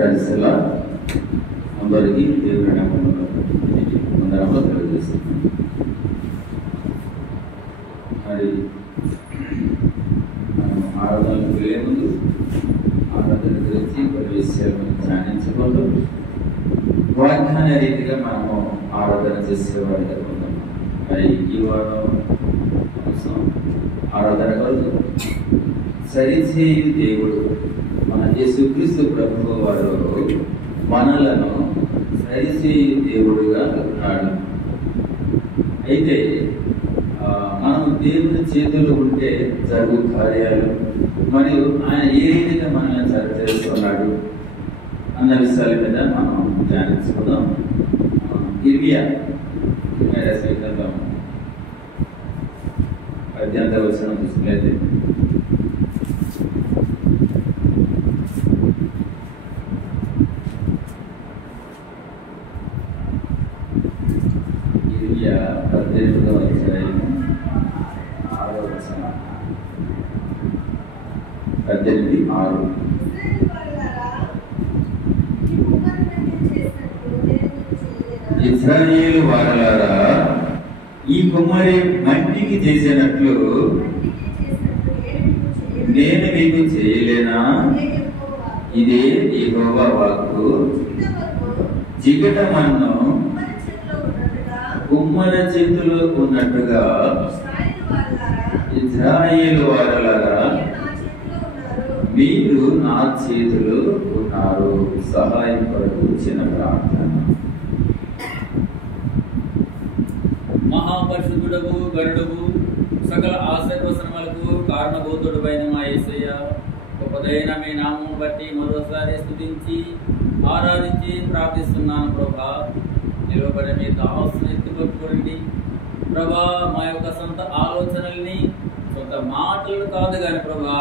ప్రజల అందరికీ దేవుని నామములో వందనములు తెలియజేస్తున్నాను. మరి మనం ఆరాధనకు వెళ్ళే ముందు ఆరాధన గురించి కొన్ని విషయాలను ధ్యానించుకుంటూ వాగ్దాన రీతిగా మనము ఆరాధన చేసేవాడిగా ఉన్నాం. మరి ఈ వారం ఆరాధన కొరకు సరిచేయు దేవుడు మన యేసుక్రీస్తు ప్రభువు వారు మనలను సరిచేయు దేవుడుగా ఉన్నాడు. అయితే మనం దేవుని చేతులు ఉంటే జరుగు కార్యాలు మరియు ఆయన ఏ రీతిగా మనల్ని సరిచేస్తున్నాడు అన్న విషయాల మీద మనం ధ్యానించుకుందాం. ఇర్మియా రచయితలో 18వ వచనం చూసినట్లయితే, ఇర్మియా 18వ అధ్యాయం 6వ వచనం, 18:6. ఇశ్రాయేలు వారలారా, ఈ కుమ్మరి మట్టికి చేసినట్లు నేను మీకు చేయలేనా? ఇదే యెహోవా వాక్కు. జిగట మన్ను కుమ్మరి చేతిలో ఉన్నట్టుగా ఇశ్రాయేలు వారలారా, మీరు నా చేతిలో ఉన్నారు. సహాయం కొరకు చిన్న ప్రార్థన. మహాపరిశుద్ధుడవు, గరుడవు, సకల ఆశీర్వచనములకు కారణభూతుడైన మా యేసయ్య, గొప్పదైన మీ నామమును బట్టి మరోసారి స్తుతించి ఆరాధించి ప్రార్థిస్తున్నాను ప్రభా. నిలబడి మీ దాసుని ఎత్తుపట్టుకోండి ప్రభా. మా యొక్క సొంత ఆలోచనల్ని, సొంత మాటలు కాదు కానీ ప్రభా,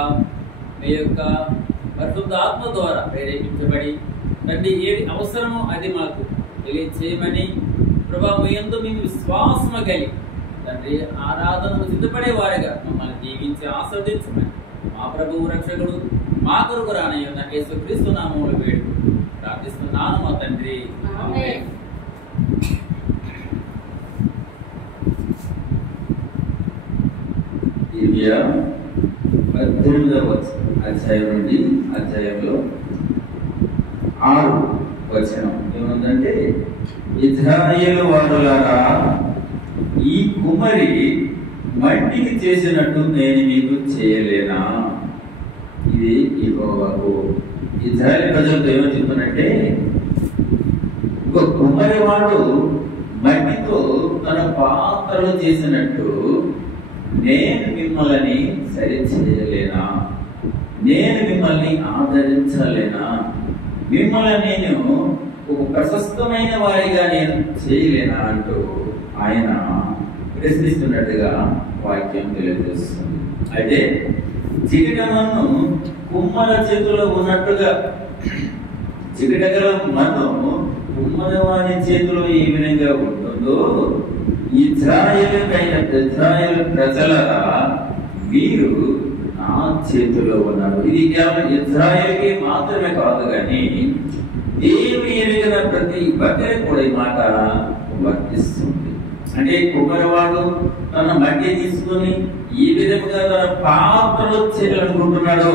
మీ యొక్క పరిశుద్ధ ఆత్మ ద్వారా ప్రేరేపించబడి తండ్రి ఏది అవసరమో అది మాకు తెలియచేయమని ప్రభా, మీ యందు మేము విశ్వాసము కలిగి తండ్రి ఆరాధనకు సిద్ధపడే వారిగా మమ్మల్ని దీవించి ఆస్వాదించమని మా ప్రభువు రక్షకుడు మా కొరకు రానయ్యున్న యేసుక్రీస్తు నామములో వేడుకు ప్రార్థిస్తున్నాను మా తండ్రి. ఆమేన్. ఇర్మియా 18వ అధ్యాయం నుండి అధ్యాయంలో 6వ వచనం ఏముందంటే, ఇశ్రాయేలు వారులారా, ఈ కుమ్మరి మట్టికి చేసినట్టు నేను మీకు చేయలేనా? ఇది యెహోవాకు. ఇశ్రాయేలు ప్రజలతో ఏమని చెప్తున్నట్టే, ఒక కుమ్మరి వాడు మట్టితో తన పాత్రలు చేసినట్టు నేను మిమ్మల్ని సరి చేయలేనా? నేను మిమ్మల్ని ఆదరించలేనా? మిమ్మల్ని నేను ఒక ప్రశస్తమైన వారిగా నేను చేయలేనా అంటూ ఆయన ప్రశ్నిస్తున్నట్టుగా వాక్యం తెలియజేస్తుంది. అయితే చికిటమన్ను కుమ్మల చేతిలో ఉన్నట్టుగా, చికిటగల మన్ను కుమ్మరి వారి చేతిలో ఏ విధంగా ఉంటుందో, ఇశ్రాయేలు ప్రజలరా, మీరు నా చేతిలో ఉన్నారు. ఇది కేవలం ఇశ్రాయేలుకి మాత్రమే కాదు కానీ దేవుని ఎరిగిన ప్రతి ఒక్కరికి కూడా ఈ మాట వర్తిస్తుంది. అంటే కుమ్మరివాడు తన మట్టి తీసుకుని ఈ విధంగా తన పాత్రలు చేయాలనుకుంటున్నాడు,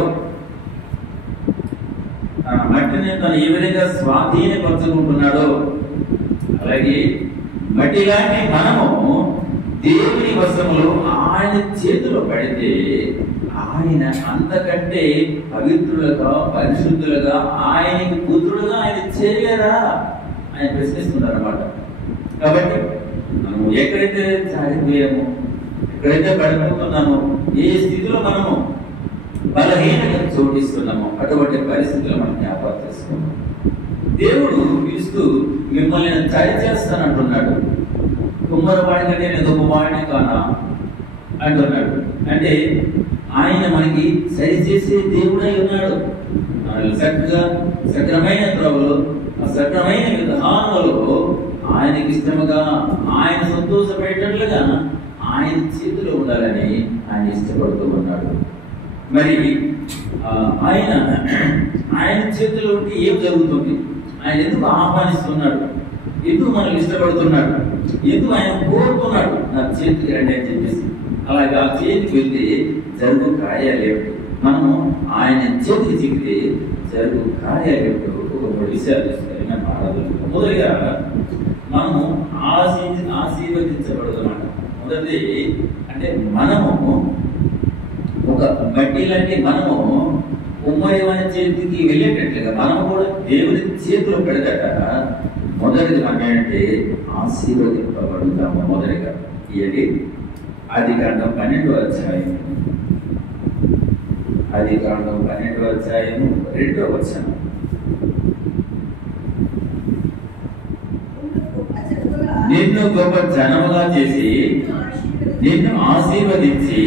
తన మట్టిని తను ఏ విధంగా స్వాధీనపరచుకుంటున్నాడో, అలాగే మట్టి లాంటి మనము దేవుని వశములో ఆయన చేతిలో పడితే ఆయన అంతకంటే పవిత్రులుగా, పరిశుద్ధులుగా, ఆయనకి పుత్రులుగా ఆయన చేయలేరా? ఆయన ప్రశ్నిస్తున్నారు అన్నమాట. కాబట్టి మనము ఎక్కడైతే జారిపోయామో, ఎక్కడైతే పడిపోతున్నామో, ఏ స్థితిలో మనము బలహీనత చోటిస్తున్నామో అటువంటి పరిస్థితులు మనం జ్ఞాపకం చేసుకున్నాం. దేవుడు పిలుస్తూ మిమ్మల్ని నేను సరి చేస్తానంటున్నాడు. కుమ్మరివాడి కంటే నేను గొప్పవాడిని కానా అంటున్నాడు. అంటే ఆయన మనకి సరి చేసే దేవుడై ఉన్నాడు. చక్కగా సక్రమైన త్రోవలో, సక్రమైన విధానంలో ఆయనకి ఇష్టముగా, ఆయన సంతోషపడేటట్లుగా ఆయన చేతిలో ఉండాలని ఆయన ఇష్టపడుతూ ఉన్నాడు. మరి ఆయన చేతిలో ఉంటే ఏం జరుగుతుంది? ఆయన ఎందుకు ఆహ్వానిస్తున్నాడు? ఎందుకు మనం ఇష్టపడుతున్నాడు? ఎందుకు ఆయన కోరుతున్నాడు నా చేతికి రండి అని చెప్పేసి? అలాగే ఆ చేతికి వెళ్తే జరుగు కార్యాలేమిటి? మనము ఆయన చేతికి చిక్కితే జరుగు కార్యాలేమిటో ఒక 3 విషయాలు తీసుకొని మనం ఆరాధన. మొదటిగా మనము ఆశీర్వదించబడదన్నమాట. మొదటిది అంటే మనము ఒక మట్టి లాంటి మనము ఉమ్మయమైన చేతికి వెళ్ళేటట్లుగా మనము కూడా దేవుని చేతిలో పెడదట. మొదటిది మనం ఏంటంటే ఆశీర్వదింపబడుతాము. మొదటిగా ఇది ఆదికాండం 12వ అధ్యాయం, ఆదికాండం 12వ అధ్యాయం 2వ వచనం. నిన్ను గొప్ప జనముగా చేసి నిన్ను ఆశీర్వదించి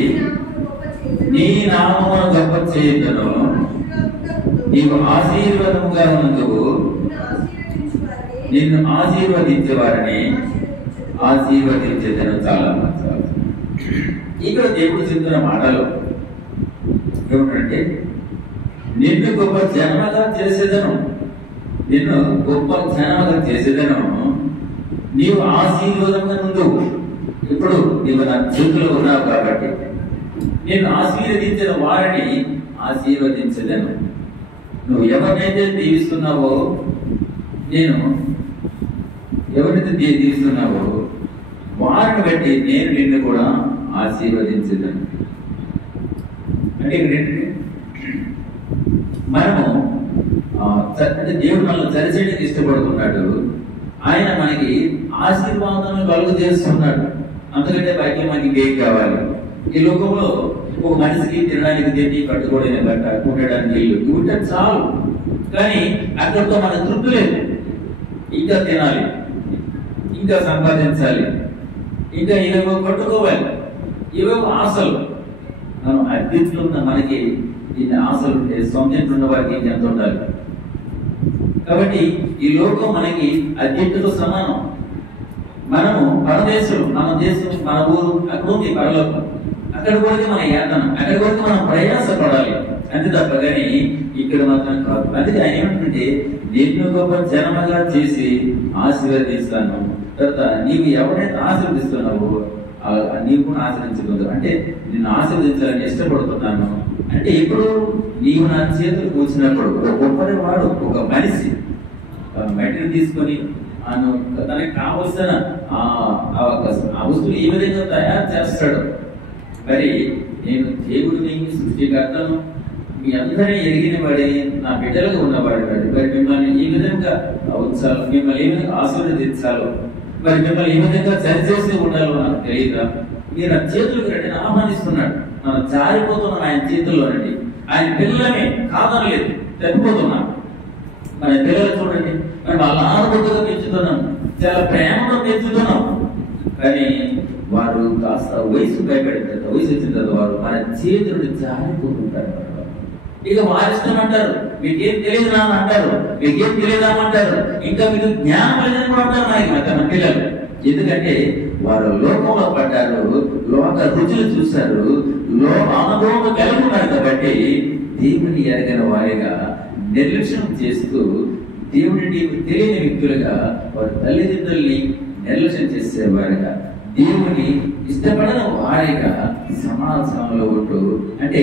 నీ నామమును గొప్ప చేయుదును. నీవు ఆశీర్వాదముగా ఉన్నందుకు నిన్ను ఆశీర్వదించే వారిని ఆశీర్వదించేదను. చాలా మంచి. ఇక్కడ దేవుడు చెప్తున్న మాటలు ఏమిటంటే, నిన్ను గొప్ప జనముగా చేసేదను, నిన్ను గొప్ప జనముగా చేసేదను, నీవు ఆశీర్వాదంగా నుండు. ఇప్పుడు నీవు నా చేతిలో ఉన్నావు కాబట్టి నేను ఆశీర్వదించిన వారిని ఆశీర్వదించదను. నువ్వు ఎవరినైతే దీవిస్తున్నావో, నేను ఎవరినైతే దీవిస్తున్నావో వారిని బట్టి నేను నిన్ను కూడా ఆశీర్వదించదను. అంటే మనము అంటే దేవుడు మనల్ని సరిచేయడానికి ఇష్టపడుతున్నాడు. ఆయన మనకి ఆశీర్వాదాలను కలుగు చేస్తున్నాడు. అంతకంటే బయట మనకి ఏం కావాలి? ఈ లోకంలో ఒక మనిషికి తినడానికి తిండి, కట్టుకోవడానికి బట్ట, ఉండడానికి ఇల్లు ఉంటే చాలు. కానీ అక్కడితో మనకు తృప్తి లేదు. ఇంకా తినాలి, ఇంకా సంపాదించాలి, ఇంకా ఇవేవో కట్టుకోవాలి, ఇవేవో ఆశలు. మనం అద్దెంట్లో ఉన్న మనకి ఇన్ని ఆశలు ఉంటే సొంత ఉన్న వారికి ఇంకెంత ఉండాలి? కాబట్టి ఈ లోకం మనకి అద్దెంటుతో సమానం. మనము పరదేశులు, మన దేశం, మన ఊరు అక్కడ ఉంది పరలోకం. అక్కడ కూడా మన యాతన, అక్కడ కూడా మనం ప్రయాసపడాలి అంతే తప్ప కానీ ఇక్కడ మాత్రం కాదు. అందుకే ఆయన ఏమంటుంటే, నిన్ను గొప్ప జనముగా చేసి ఆశీర్వదిస్తాను. తర్వాత నీవు ఎవరైతే ఆశీర్వదిస్తున్నావో నీవు కూడా ఆశ్రయించకూడదు. అంటే నిన్ను ఆశీర్వదించాలని ఇష్టపడుతున్నాను. అంటే ఇప్పుడు నీవు నా చేతులు కూర్చున్నప్పుడు ఒక గొప్పది వాడు, ఒక మనిషి మట్టిని తీసుకొని తనకి కావలసిన ఆ వస్తువులు ఏ విధంగా తయారు చేస్తాడు. మరి నేను దేవుడిని, సృష్టికర్తను, మీ అందరినీ ఎరిగిన వాడి, నా బిడ్డలుగా ఉన్నవాడు. మరి మిమ్మల్ని ఈ విధంగా ఉంచాలి, మిమ్మల్ని ఏ విధంగా ఆశీర్వదించాలో, మరి మిమ్మల్ని ఏ విధంగా సరిచేసి ఉండాలో నాకు తెలియదా? మీరు నా చేతులకు రండి ఆహ్వానిస్తున్నాడు. మనం జారిపోతున్నాం ఆయన చేతుల్లోనండి. ఆయన పిల్లలమే కాదనలేదు, తప్పిపోతున్నాం. మన పిల్లలు చూడండి, మనం వాళ్ళ ఆనుభూతిగా పెంచుతున్నాం, చాలా ప్రేమగా పెంచుతున్నాం. కానీ వారు కాస్త వయసు భయపడిన తర్వాత, వయసు వచ్చిన తర్వాత వారు మన చేతులు జారిపోతుంటారు. ఇక వారి ఇష్టం అంటారు, మీకేం తెలియదు నాన్న అంటారు, మీకేం తెలియదామంటారు, ఇంకా మీకు జ్ఞానం లేదని కూడా అంటారు మన పిల్లలు. ఎందుకంటే వారు లోకంలో పడ్డారు, లోక రుచులు చూశారు, అనుభవం కలిగి ఉన్నారు. కాబట్టి దేవుని ఎరగిన వారిగా నిర్లక్ష్యం చేస్తూ, దేవుడిని తెలియని వ్యక్తులుగా వారి తల్లిదండ్రుల్ని నిర్లక్ష్యం చేసేవారిగా, దేవుని ఇష్టపడని వారిగా సమాజంలో ఉంటూ, అంటే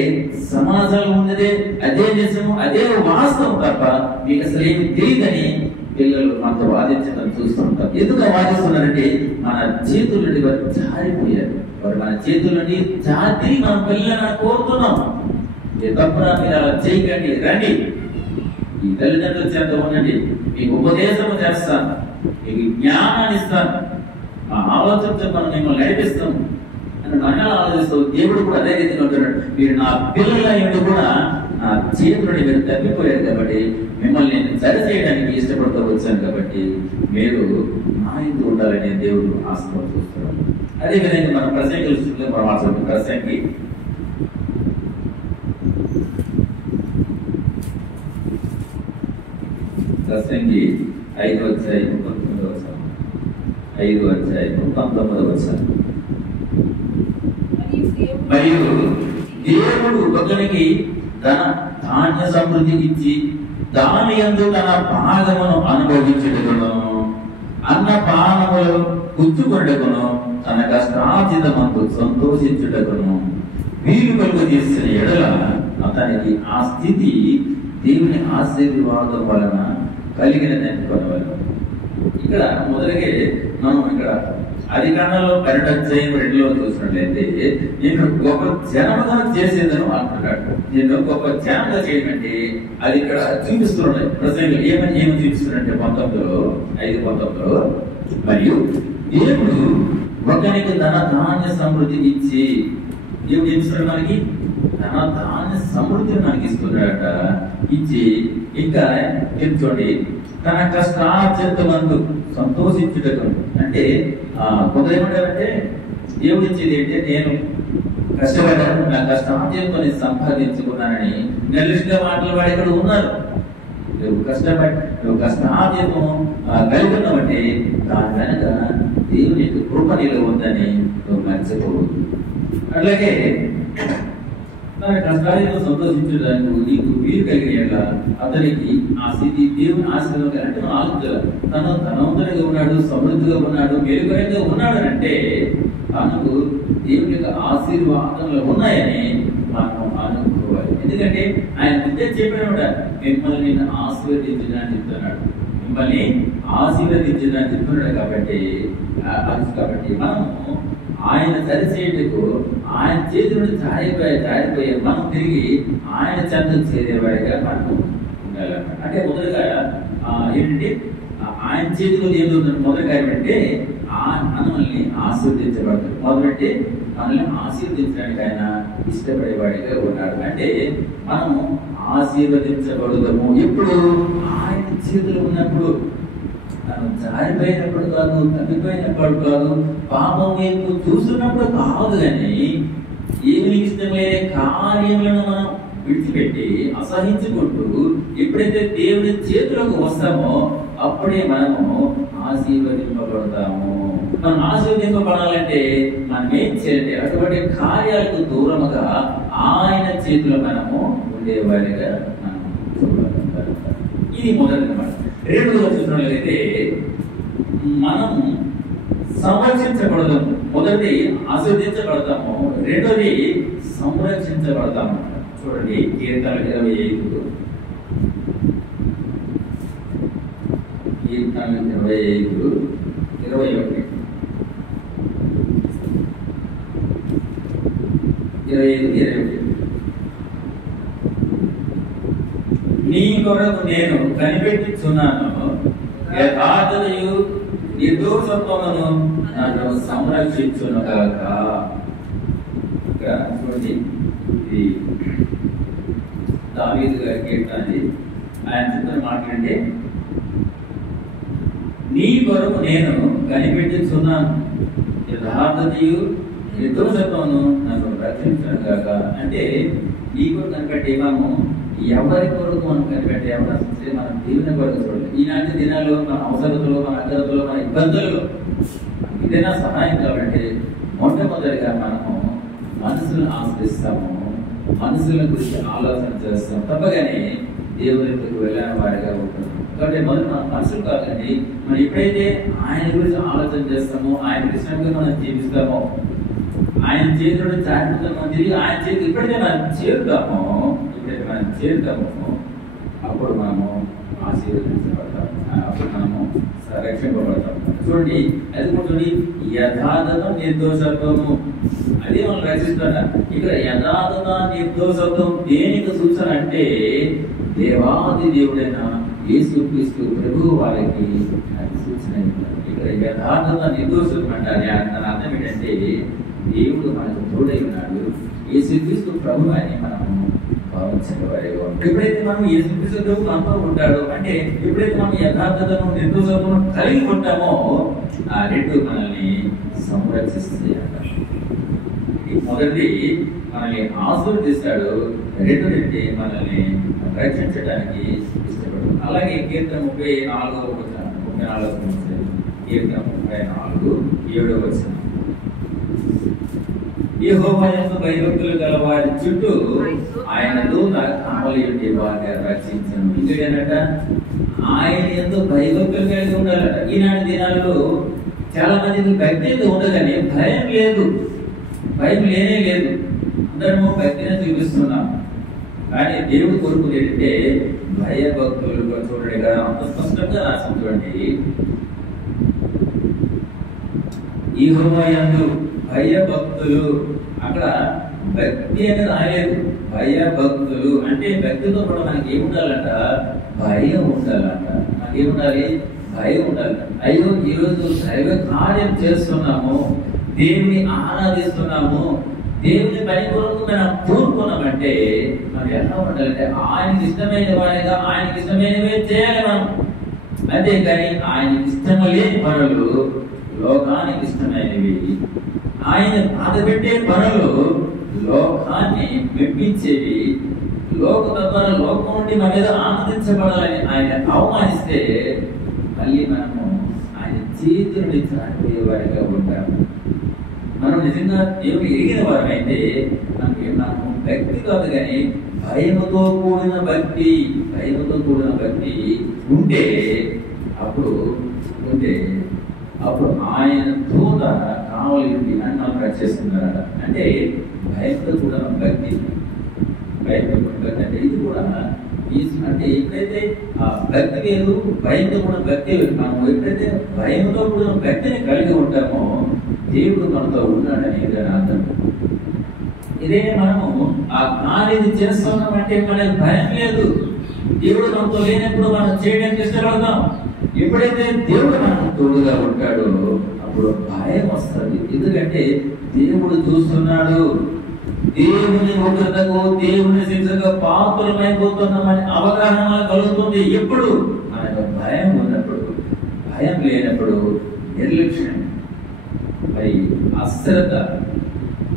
సమాజంలో ఉన్నదే అదే నిజము, అదే వాస్తవం తప్ప మీకు అసలు ఏమి తెలియదని పిల్లలు మనతో వాదించడం చూస్తుంటాం. ఎందుకు వాదిస్తున్నారంటే మన చేతుల నుండి వారు జారిపోయారు. వారు మన చేతుల నుండి జాతి మన పిల్లలను కోరుతున్నాం. తప్పున మీరు అలా చేయకండి, రండి ఈ తల్లిదండ్రుల చేత ఉండండి, మీకు ఉపదేశం చేస్తాను, మీకు జ్ఞానాన్ని ఇస్తాను, ఆ ఆలోచనతో మనం మిమ్మల్ని నడిపిస్తాం అని మనం ఆలోచిస్తాం. దేవుడు కూడా అదే రీతిగా ఉంటున్నాడు. మీరు నా పిల్లల నుండి కూడా నా చేతుల నుండి మీరు తప్పిపోయారు కాబట్టి మిమ్మల్ని నేను సరి చేయడానికి ఇష్టపడుతూ వచ్చాను. కాబట్టి మీరు నా ఇందు ఉండాలని దేవుడు ఆశతో చూస్తున్నాడు. అదేవిధంగా మన ప్రసంగి మనం మాట్లాడుతున్నాం. ప్రసంగి 5వ అధ్యాయం 19వ వచనం, 5వ అధ్యాయం 19వ వచనం. మరియు దేవుడు ఒకరికి ధాన్య సమృద్ధి ఇచ్చి దాని యందు తన భాగమును అనుభవించుటకును అన్నపానములు పుచ్చుకొనుటకును తన కష్టార్జితమందు సంతోషించుటకును వీలు కలుగు చేసిన ఎడల అతనికి ఆ స్థితి దేవుని ఆశీర్వాదం వలన కలిగినది అనుకోవాలి. ఇక్కడ మొదలగే మనం ఇక్కడ అధికారంలో 12:2 చూసినట్లయితే నేను గొప్ప జనముగా చేసేదను అంటున్నాడు. నేను గొప్ప జనంగా చేయమంటే అది ఇక్కడ చూపిస్తున్నాడు. ప్రజలు ఏమని చూపిస్తున్నాడంటే 5:19 మరియు దేవుడు ఒకరికి ధాన్య సమృద్ధి ఇచ్చి, దేవుడు ఇస్తున్నాడు మనకి ధాన్య సమృద్ధిని మనకి ఇస్తున్నాడట. ఇచ్చి ఇంకా చూడండి తన కష్టార్జితమందు సంతోషించుటకు, అంటే కొందరు ఏమంటారంటే దేవుడు ఇచ్చేది అంటే నేను కష్టపడ్డాను, నా కష్టార్జితంతో సంపాదించుకున్నానని నిర్లక్ష్యంగా మాట్లాడే ఇక్కడ ఉన్నారు. నువ్వు కష్టార్జితం కలిగి ఉన్నావంటే దాని వెనక దేవుని కృప నీలో ఉందని నువ్వు మర్చిపోవద్దు. అట్లాగే తన కష్టాలతో సంతోషించడానికి నీకు వీలు కలిగిన అతనికి ఆ స్థితి దేవుని ఆశీర్వాదం అంటే మనం ఆలోచించాలి. తను ధనవంతుడిగా ఉన్నాడు, సమృద్ధిగా ఉన్నాడు, మేలుకరంగా ఉన్నాడు అంటే తనకు దేవుని యొక్క ఆశీర్వాదంలో ఉన్నాయని మనం అనుకోవాలి. ఎందుకంటే ఆయన ముందే చెప్పిన మిమ్మల్ని నేను ఆశీర్వదించడానికి చెప్తున్నాడు, మిమ్మల్ని ఆశీర్వదించడానికి చెప్తున్నాడు. కాబట్టి మనము ఆయన సరిచేయటకు ఆయన చేతి నుండి జారిపోయే మనం తిరిగి ఆయన చెంతకు చేరేవాడిగా మనం ఉండాలన్నమాట. అంటే మొదలుగా ఏంటంటే ఆయన చేతిలో ఏదో మొదటి కార్యం అంటే మనల్ని ఆశీర్వదించబడతాడు. మొదలంటే మనల్ని ఆశీర్వదించడానికి ఆయన ఇష్టపడేవాడిగా ఉన్నాడు. అంటే మనము ఆశీర్వదించబడదాము ఎప్పుడు ఆయన చేతులు ఉన్నప్పుడు, జారిపోయినప్పుడు కాదు, తప్పిపోయినప్పుడు కాదు, పాపం వైపు చూస్తున్నప్పుడు కాదు. కానీ ఏమి ఇష్టమైన కార్యములను మనం విడిచిపెట్టి అసహించుకుంటూ ఎప్పుడైతే దేవుని చేతులకు వస్తామో అప్పుడే మనము ఆశీర్వదింపబడతాము. మనం ఆశీర్వదింపబడాలంటే మనం ఏం చేయాలి? అటువంటి కార్యాలకు దూరముగా ఆయన చేతిలో మనము ఉండేవారిగా మనం చూడాలి. ఇది మొదటి అన్నమాట. రెండోగా చూసినట్లయితే మనము సంరక్షించబడదాము. మొదటి ఆశీర్వదించబడతాము, రెండోది సంరక్షించబడతాము. చూడండి కీర్తన 25 21 నీ కొరకు నేను కనిపెట్టుచున్నాను, యథార్థతయు నిర్దోషత్వమును నన్ను సంరక్షించును గాక. చూడండి ఇది దావీదు గారి కీర్తన. ఆయన చెప్తున్న మాట్లాడంటే నీ కొరకు నేను కనిపెట్టుచున్నాను, యథార్థతయు నిర్దోషత్వమును నన్ను రక్షించును గాక. అంటే నీ కొరకు కనిపెట్టి మనము ఎవరి కొరకు మనం కనిపెట్టే అవకాశం మనం దేవుని కొరకు చూడాలి. ఈనాటి దినాల్లో మన అవసరతలు, మన అగ్రతలు, మన ఇబ్బందులు ఏదైనా సహాయం కాబట్టి మొట్టమొదటిగా మనము మనసులను ఆశ్రయిస్తాము, మనసుల గురించి ఆలోచన చేస్తాం, తప్పగానే దేవుని దగ్గరికి వెళ్ళని వారిగా ఉంటాం. కాబట్టి మొదటి మన మనసులు కాదండి, మనం ఎప్పుడైతే ఆయన గురించి ఆలోచన చేస్తామో, ఆయన కృష్ణంగా మనం జీవిస్తామో, ఆయన చేతిలో జాగ్రత్తగా తిరిగి ఆయన చేతి ఎప్పుడైతే మనం చేరుతామో అప్పుడు మనము ఆశీర్వదించబడతాము, అప్పుడు మనము రక్షింపబడతాము. చూడండి అది కూడా చూడండి, యథార్థత నిర్దోషత్వము అది మనం రక్షిస్తాడ. ఇక్కడ యథార్థత నిర్దోషత్వం దేనికి సూచన అంటే దేవాది దేవుడైన యేసుక్రీస్తు ప్రభువు వారికి అది సూచన. ఇక్కడ యథార్థత నిర్దోషత్వం అంటే దాని అర్థం ఏంటంటే దేవుడు మనకు తోడై ఉన్నాడు, యేసుక్రీస్తు ప్రభువు అని మనము ఎప్పుడైతే మనం యేసుక్రీస్తు మనతో ఉంటాడు అంటే ఎప్పుడైతే మనం యథార్థతను నిర్దోషత్వము కలిగి ఉంటామో ఆ రెండు మనల్ని సంరక్షిస్తాయి. మొదటి మనల్ని ఆశీర్వదిస్తాడు, రెండోది మనల్ని రక్షించడానికి ఇష్టపడు. అలాగే కీర్తన 34 కీర్తన 34 7వ వచనం. యెహోవా యందు భయభక్తులు గల వారి చుట్టూ ఆయన దూత కావలి ఉండి వారిని రక్షించను. ఇంకేంటంట, ఆయన యందు భయభక్తులు కలిగి ఉండాలట. ఈనాటి దినాల్లో చాలా మందికి భక్తి ఉండదని భయం లేదు, భయం లేనే లేదు. అందరము భక్తిని చూపిస్తున్నాం. కానీ దేవుడు కోరుకునేది ఏంటంటే భయభక్తులు. చూడండి కదా, అంత స్పష్టంగా రాసి చూడండి, యెహోవా యందు భయభక్తులు. అక్కడ భక్తి అనేది రాలేదు, భయభక్తులు అంటే భక్తితో కూడా మనకి ఏముండాలంట, భయం ఉండాలంట. మనకి ఏముండాలి, భయం ఉండాలి. అయ్యో ఈరోజు దైవ కార్యం చేస్తున్నాము, దేవుని ఆరాధిస్తున్నాము, దేవుని పని కొరకు మనం కోరుకున్నామంటే మనం ఎలా ఉండాలంటే ఆయనకి ఇష్టమైన వారిగా ఆయనకి ఇష్టమైనవే చేయాలి మనం. అంతేకాని ఆయనకి ఇష్టం లేని పనులు, లోకానికి ఇష్టమైనవి, ఆయన బాధ పెట్టే పనులు, లోకాన్ని మెప్పించేవి, లోక ద్వారా లోకం నుండి మన మీద ఆనందించబడాలని ఆయన అవమానిస్తే మళ్ళీ మనము ఆయన చేతులని చాటిపోయేవారిగా ఉంటాము. మనం నిజంగా దేవుడు ఎరిగిన వారమైతే మనము భక్తి కాదు కానీ భయముతో కూడిన భక్తి, భయముతో కూడిన భక్తి ఉంటే అప్పుడు ఆయన దూత కావలి ఉండి అన్నం రక్షిస్తున్నారట. అంటే భయంతో కూడిన భక్తి, భయంతో కూడిన భక్తి అంటే ఇది కూడా అంటే ఎప్పుడైతే ఆ భక్తి వేరు, భయంతో కూడిన భక్తి వేరు. మనం ఎప్పుడైతే భయంతో కూడిన భక్తిని కలిగి ఉంటామో దేవుడు మనతో ఉన్నాడని దాని అర్థం. ఇదే మనము ఆ కార్యం చేస్తున్నామంటే మనకి భయం లేదు. దేవుడు మనతో లేనప్పుడు మనం చేయడానికి ఇష్టపడతాం. ఎప్పుడైతే దేవుడు మనకు తోడుగా ఉంటాడో అప్పుడు భయం వస్తుంది. ఎందుకంటే దేవుడు చూస్తున్నాడు, దేవుని ఉగ్రతకు, దేవుని శిక్షకు పాత్రమైపోతున్నామని అవగాహన కలుగుతుంది. ఎప్పుడు మనకు భయం ఉన్నప్పుడు, భయం లేనప్పుడు నిర్లక్ష్యం, మరి అశ్రద్ధ,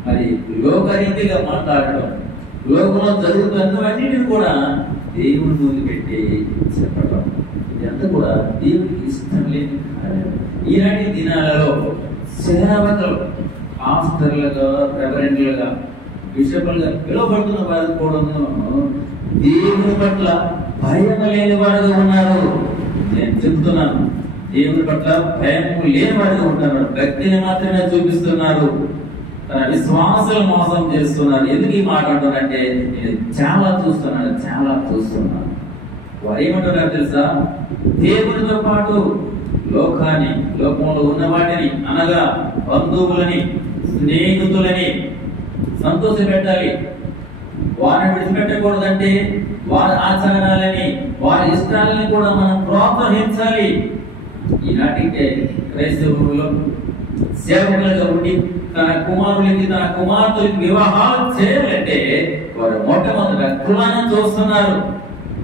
మరి లోకరీతిగా మాట్లాడడం, లోకంలో జరుగుతున్నవన్నిటిని కూడా దేవుని ముందు పెట్టి చెప్పడం, ఇదంతా కూడా దేవునికి ఇష్టం లేని కార్యం. ఈనాటి దినాలలో సేవకులు, పాస్టర్లుగా, రెవరెండ్లుగా, బిషపులుగా పిలువబడుతున్న వారు కూడా దేవుని పట్ల భయం లేని వారుగా ఉన్నారు. నేను చెప్తున్నాను, దేవుని పట్ల భయం లేని వారుగా ఉంటున్నారు. భక్తిని మాత్రమే చూపిస్తున్నారు, తన విశ్వాసాలు మోసం చేస్తున్నారు. ఎందుకు ఈ మాట అంటున్నారంటే నేను చాలా చూస్తున్నాను. వారు ఏమంటున్నారు తెలుసా, దేవునితో పాటు లోకాన్ని, లోకంలో ఉన్న వాటిని అనగా బంధువులని, స్నేహితులని సంతోష పెట్టాలి. వారిని విడిచిపెట్టకూడదంటే వారి ఆచారాలని, వారి ఇష్టాలని కూడా మనం ప్రోత్సహించాలి. ఈనాటి క్రైస్తవుల్లో సేవకులుగా ఉండి తన కుమారులకి, తన కుమార్తెలకి వివాహాలు చేయాలంటే వారు మొట్టమొదట కులాన్ని చూస్తున్నారు.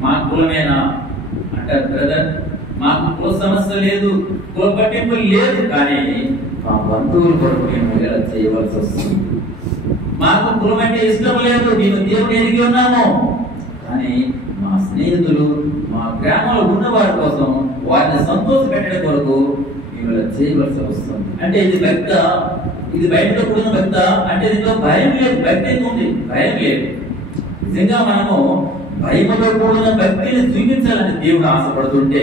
మా కులమేనా అంటారు. బ్రదర్, మాకు కుల సమస్య లేదు, కుల పట్టింపు లేదు, కానీ మా బంధువుల కొరకు మేము ఎలా చేయవలసి వస్తుంది. మాకు కులం అంటే ఇష్టం లేదు, మేము దేవుని ఎరిగి ఉన్నాము, కానీ మా స్నేహితులు, మా గ్రామంలో ఉన్న వారి కోసం వారిని సంతోష పెట్టడం కొరకు మేము ఇలా చేయవలసి వస్తుంది. అంటే ఇది భక్త, ఇది బయటలో కూడిన భక్త అంటే దీంట్లో భయం లేదు. భక్తి ఉంది, భయం లేదు. నిజంగా మనము భయముతో కూడిన భక్తిని చూపించాలని దేవుడు ఆశపడుతుంటే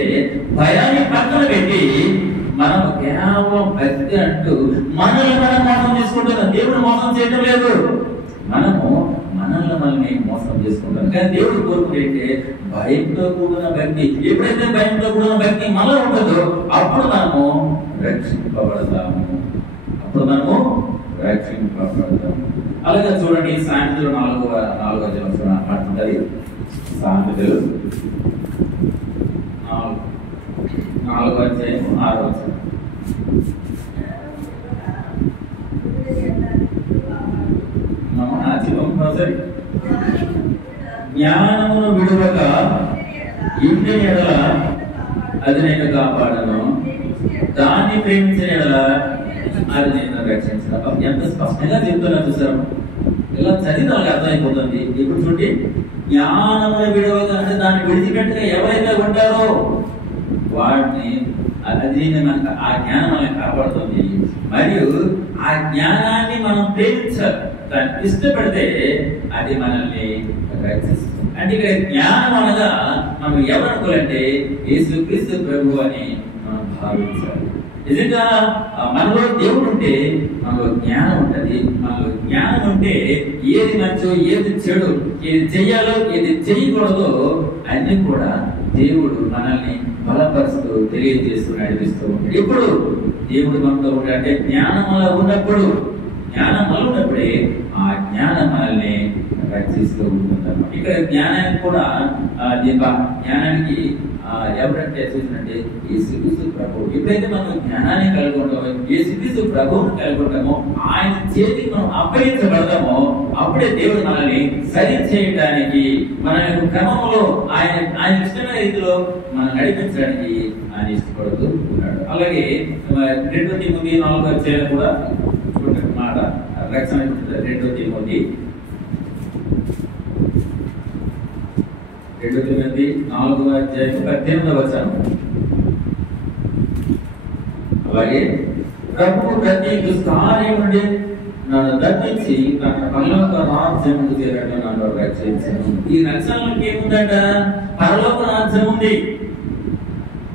భయాన్ని పక్కన పెట్టి మనం కేవలం భక్తి అంటూ మనల్ని మనం మోసం చేసుకుంటున్నాం. దేవుడు మోసం చేయడం లేదు, మనము మనల్ని మోసం చేసుకుంటాం. కానీ దేవుడు కోరుకుంటే భయంతో కూడిన భక్తి. ఎప్పుడైతే భయంతో కూడిన భక్తి మనలో ఉంటుందో అప్పుడు మనము రక్షింపబడతాము. అలాగే చూడండి, సామెతలు 4వ అధ్యాయం మాట్లాడుతుంటది. సామెతలు 4వ అధ్యాయం 6వ వచనం. జ్ఞానమును విడువక ఇంటి ఎడల అది నేను కాపాడను, దాన్ని ప్రేమించిన ఎడల అది నేను రక్షించను. ఎంత స్పష్టంగా చెప్తున్నా చూసారు. ఇలా చదివితే వాళ్ళకి అర్థమైపోతుంది. ఇప్పుడు చూడండి, జ్ఞానమును విడువక అంటే దాన్ని విడిచిపెట్టగా ఎవరైతే ఉంటారో వాడిని, అది మనకు ఆ జ్ఞానం మనల్ని కాపాడుతుంది. మరియు ఆ జ్ఞానాన్ని మనం ప్రేమించాలి. దాన్ని ఇష్టపడితే అది మనల్ని రక్షిస్తుంది. అంటే ఇక్కడ జ్ఞానం అనగా మనం ఎవరనుకోవాలంటే యేసుక్రీస్తు ప్రభు అని మనం భావించాలి. నిజంగా మనలో దేవుడు ఉంటే మనలో జ్ఞానం ఉంటుంది. మనలో జ్ఞానం ఉంటే ఏది మంచో ఏది చెడు, ఏది చెయ్యాలో ఏది చేయకూడదో అన్ని కూడా దేవుడు మనల్ని బలపరుస్తూ తెలియజేస్తూ నడిపిస్తూ ఉంటాడు. ఇప్పుడు దేవుడు మనతో ఉంటాడు అంటే జ్ఞానం అలా ఉన్నప్పుడు, జ్ఞానం వల్ల ఉన్నప్పుడే ఆ జ్ఞానం మనల్ని రక్షిస్తూ ఉంటుందన్నమాట. ఇక్కడ జ్ఞానానికి కూడా జ్ఞానానికి ఎవరంటే చూసినట్టే యేసుక్రీస్తు ప్రభువు. ఎప్పుడైతే మనం జ్ఞానాన్ని కలిగి ఉంటామో, యేసుక్రీస్తు ప్రభువుని కలిగి ఉంటామో, ఆయన చేతికి మనం అప్పగించబడతామో అప్పుడే దేవుడు మనల్ని సరి చేయడానికి, మన క్రమంలో ఆయన ఇష్టమైన రీతిలో మనం నడిపించడానికి ఆయన ఇష్టపడుతూ ఉన్నాడు. అలాగే 2 తిమోతి 4వ అధ్యాయం కూడా చూడండి మాట రక్షణ. 2 తిమోతి 4వ అధ్యాయం 18వ వచనం. అలాగే ప్రభువు ప్రతి దుష్కార్యం నుండి నన్ను తప్పించి తన పరలోక రాజ్యముకు చేరడం నన్ను రక్షించను. ఈ రక్షణకి ఏముందంట? పరలోక రాజ్యం ఉంది.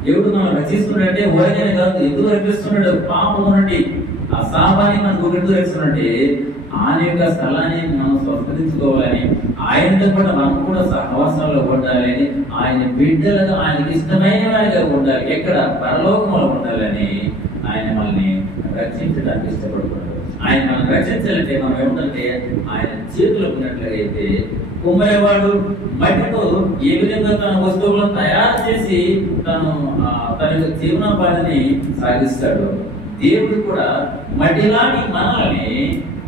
దేవుడు మనం రక్షిస్తున్నాడంటే ఓరగానే కాదు, ఎందుకు రక్షిస్తున్నాడు? పాపం నుండి ఆ శాపాన్ని మనకు ఎందుకు రక్షిస్తున్నాడంటే ఆయన యొక్క స్థలాన్ని మనం స్వస్థరించుకోవాలని, ఆయనతో కూడా మనం కూడా సహవాసంలో ఉండాలని, ఆయన బిడ్డలుగా ఆయనకి ఇష్టమైన వారిగా ఉండాలి, ఎక్కడ పరలోకంలో ఉండాలని ఆయన మనల్ని రక్షించడానికి ఇష్టపడుతున్నాడు. ఆయన మనం రక్షించాలంటే మనం ఏమిటంటే ఆయన చేతిలో ఉన్నట్లయితే కుమ్మరేవాడు మట్టితో ఏ విధంగా తన వస్తువులను తయారు చేసి తన యొక్క జీవనోపాధిని సాగిస్తాడు, దేవుడు కూడా మట్టిలాంటి మనల్ని